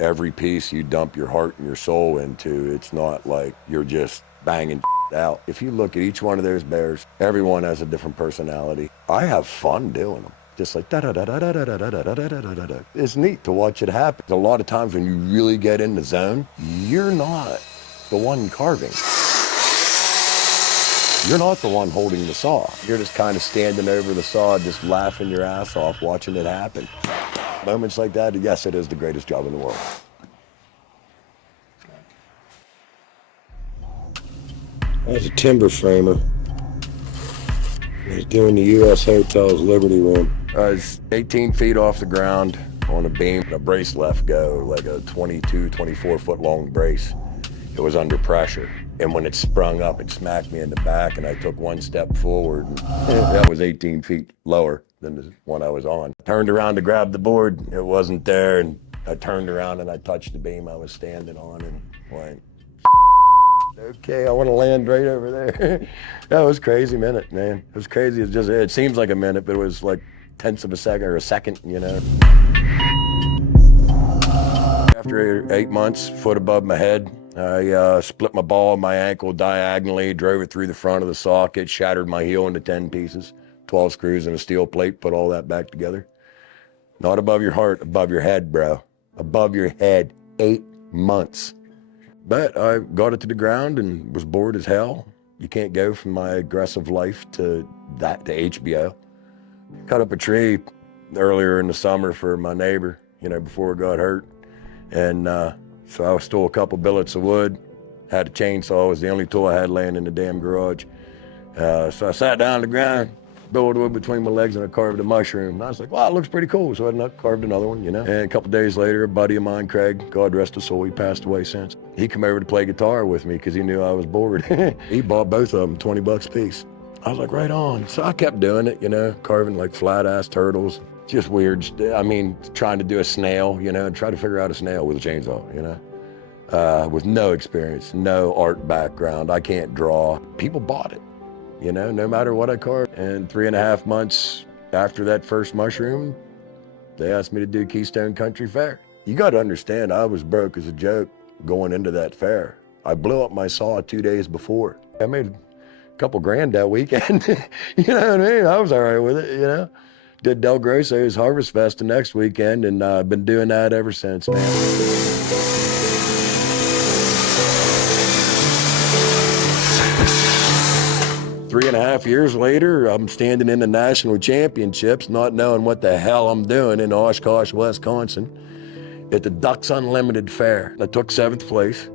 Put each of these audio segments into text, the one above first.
Every piece you dump your heart and your soul into. It's not like you're just banging out. If you look at each one of those bears, everyone has a different personality. I have fun doing them. Just like da da da da da da da da da da da da da. It's neat to watch it happen. A lot of times when you really get in the zone, you're not the one carving. You're not the one holding the saw. You're just kind of standing over the saw, just laughing your ass off, watching it happen. Moments like that, yes, it is the greatest job in the world. I was a timber framer. I was doing the U.S. Hotel's Liberty Room. I was 18 feet off the ground on a beam. A brace left go, like a 22, 24 foot long brace. It was under pressure. And when it sprung up, it smacked me in the back, and I took one step forward. That was 18 feet lower than the one I was on. I turned around to grab the board. It wasn't there, and I turned around and I touched the beam I was standing on and went, okay, I want to land right over there. That was a crazy minute, man. It was crazy. It seems like a minute, but it was like tenths of a second or a second, you know. After 8 months, foot above my head, I split my ball in my ankle diagonally, drove it through the front of the socket, shattered my heel into 10 pieces, 12 screws and a steel plate, put all that back together. Not above your heart, above your head, bro. Above your head, 8 months. But I got it to the ground and was bored as hell. You can't go from my aggressive life to HBO. Cut up a tree earlier in the summer for my neighbor, you know, before it got hurt. And so I stole a couple billets of wood, had a chainsaw, was the only tool I had laying in the damn garage. So I sat down on the ground, billowed wood between my legs, and I carved a mushroom. And I was like, wow, it looks pretty cool. So I carved another one, you know. And a couple days later, a buddy of mine, Craig, God rest his soul, he passed away since. He came over to play guitar with me because he knew I was bored. He bought both of them, 20 bucks a piece. I was like, right on. So I kept doing it, you know, carving like flat-ass turtles. Just weird. I mean, trying to do a snail, you know, try to figure out a snail with a chainsaw, you know, with no experience, no art background. I can't draw. People bought it, you know, no matter what I carved. And 3.5 months after that first mushroom, they asked me to do Keystone Country Fair. You got to understand, I was broke as a joke going into that fair. I blew up my saw 2 days before. I made a couple grand that weekend. You know what I mean? I was all right with it, you know. Did Del Grosso's Harvest Fest the next weekend, and I've been doing that ever since, man. 3.5 years later, I'm standing in the national championships, not knowing what the hell I'm doing in Oshkosh, Wisconsin, at the Ducks Unlimited Fair. I took 7th place.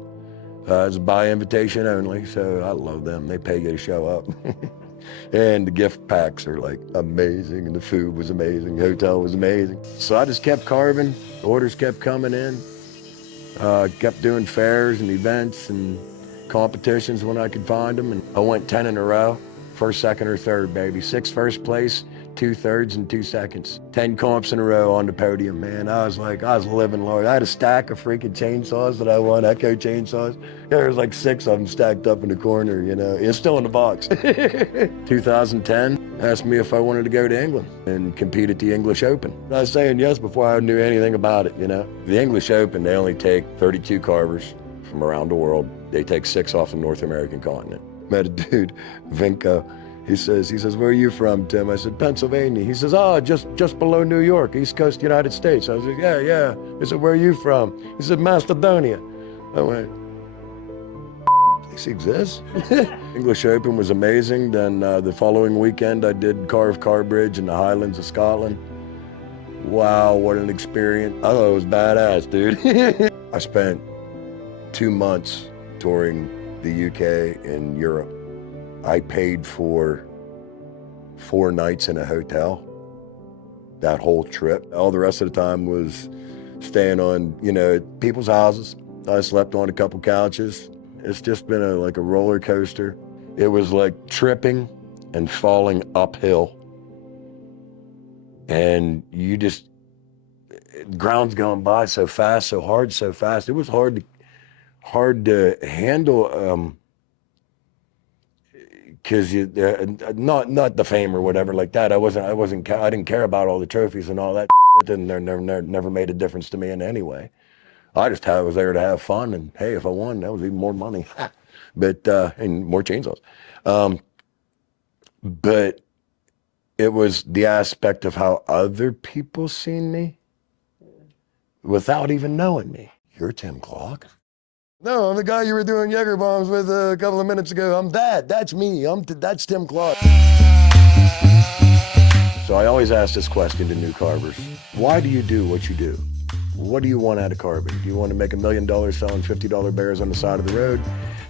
It's by invitation only, so I love them. They pay you to show up. And the gift packs are like amazing, and the food was amazing, the hotel was amazing. So I just kept carving, orders kept coming in, kept doing fairs and events and competitions when I could find them, and I went 10 in a row, first, second, or third, baby. 6 first place, 2 thirds, and 2 seconds. 10 comps in a row on the podium, man. I was living large. I had a stack of freaking chainsaws that I won, Echo chainsaws. There was like 6 of them stacked up in the corner, you know. It's still in the box. 2010, asked me if I wanted to go to England and compete at the English Open. I was saying yes before I knew anything about it, you know. The English Open, they only take 32 carvers from around the world. They take 6 off the North American continent. Met a dude, Vinco. He says, where are you from, Tim? I said, Pennsylvania. He says, oh, just below New York, East Coast, United States. I was like, yeah. He said, where are you from? He said, Macedonia. I went, this exists? English Open was amazing. Then the following weekend, I did Carve Carbridge in the Highlands of Scotland. Wow, what an experience. I thought it was badass, dude. I spent 2 months touring the UK and Europe. I paid for 4 nights in a hotel, that whole trip. All the rest of the time was staying on, you know, people's houses. I slept on a couple couches. It's just been like a roller coaster. It was like tripping and falling uphill. And you just, ground's going by so fast, so hard, so fast. It was hard to handle, because you not the fame or whatever like that. I didn't care about all the trophies and all that. It never made a difference to me in any way. I just was there to have fun, and hey, if I won, that was even more money. But and more chainsaws. But it was the aspect of how other people seen me without even knowing me. You're Tim Klock? No, I'm the guy you were doing Jaeger bombs with a couple of minutes ago. I'm that. That's me. That's Tim Klock. So I always ask this question to new carvers. Why do you do what you do? What do you want out of carving? Do you want to make $1 million selling $50 bears on the side of the road?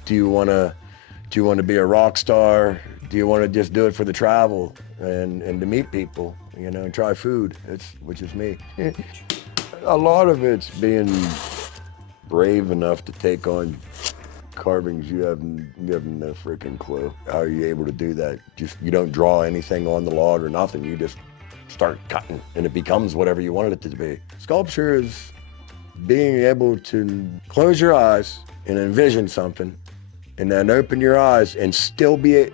Do you want to be a rock star? Do you want to just do it for the travel and to meet people, you know, and try food? Which is me. A lot of it's being brave enough to take on carvings you have no freaking clue. How are you able to do that? Just, you don't draw anything on the log or nothing. You just start cutting and it becomes whatever you wanted it to be. Sculpture is being able to close your eyes and envision something and then open your eyes and still be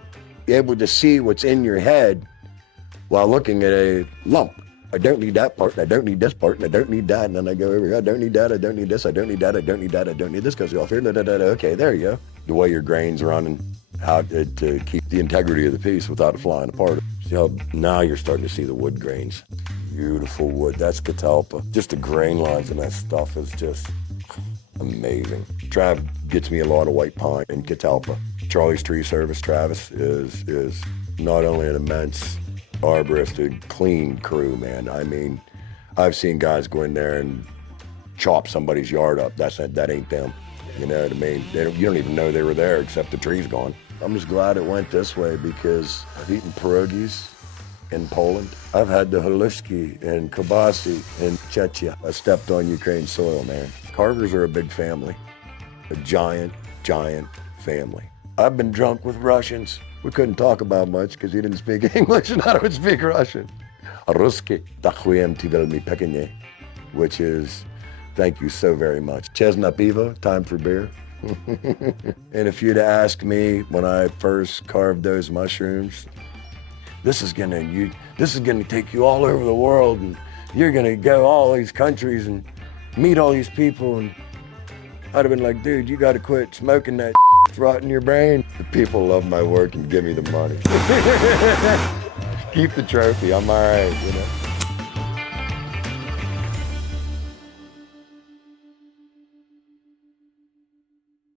able to see what's in your head while looking at a lump. I don't need that part, and I don't need this part, and I don't need that, and then I go over here, I don't need that, I don't need this, I don't need that, I don't need that, I don't need this, goes off here, okay, there you go. The way your grain's running, how to keep the integrity of the piece without it flying apart. See how now you're starting to see the wood grains. Beautiful wood, that's catalpa. Just the grain lines in that stuff is just amazing. Trav gets me a lot of white pine and catalpa. Charlie's Tree Service, Travis, is not only an immense arborist, a clean crew, man. I mean, I've seen guys go in there and chop somebody's yard up. That ain't them. You know what I mean? You don't even know they were there except the tree's gone. I'm just glad it went this way because I've eaten pierogies in Poland. I've had the halushki and kibasi in Czechia. I stepped on Ukraine soil, man. Carvers are a big family, a giant, giant family. I've been drunk with Russians. We couldn't talk about much because he didn't speak English and I would speak Russian. Ruski, dachujem ti velmi pekne, which is, thank you so very much. Chesna pivo, time for beer. And if you'd asked me when I first carved those mushrooms, this is gonna take you all over the world and you're gonna go all these countries and meet all these people, and I'd have been like, dude, you gotta quit smoking that. It's rotting your brain. The people love my work and give me the money. Keep the trophy, I'm all right, you know.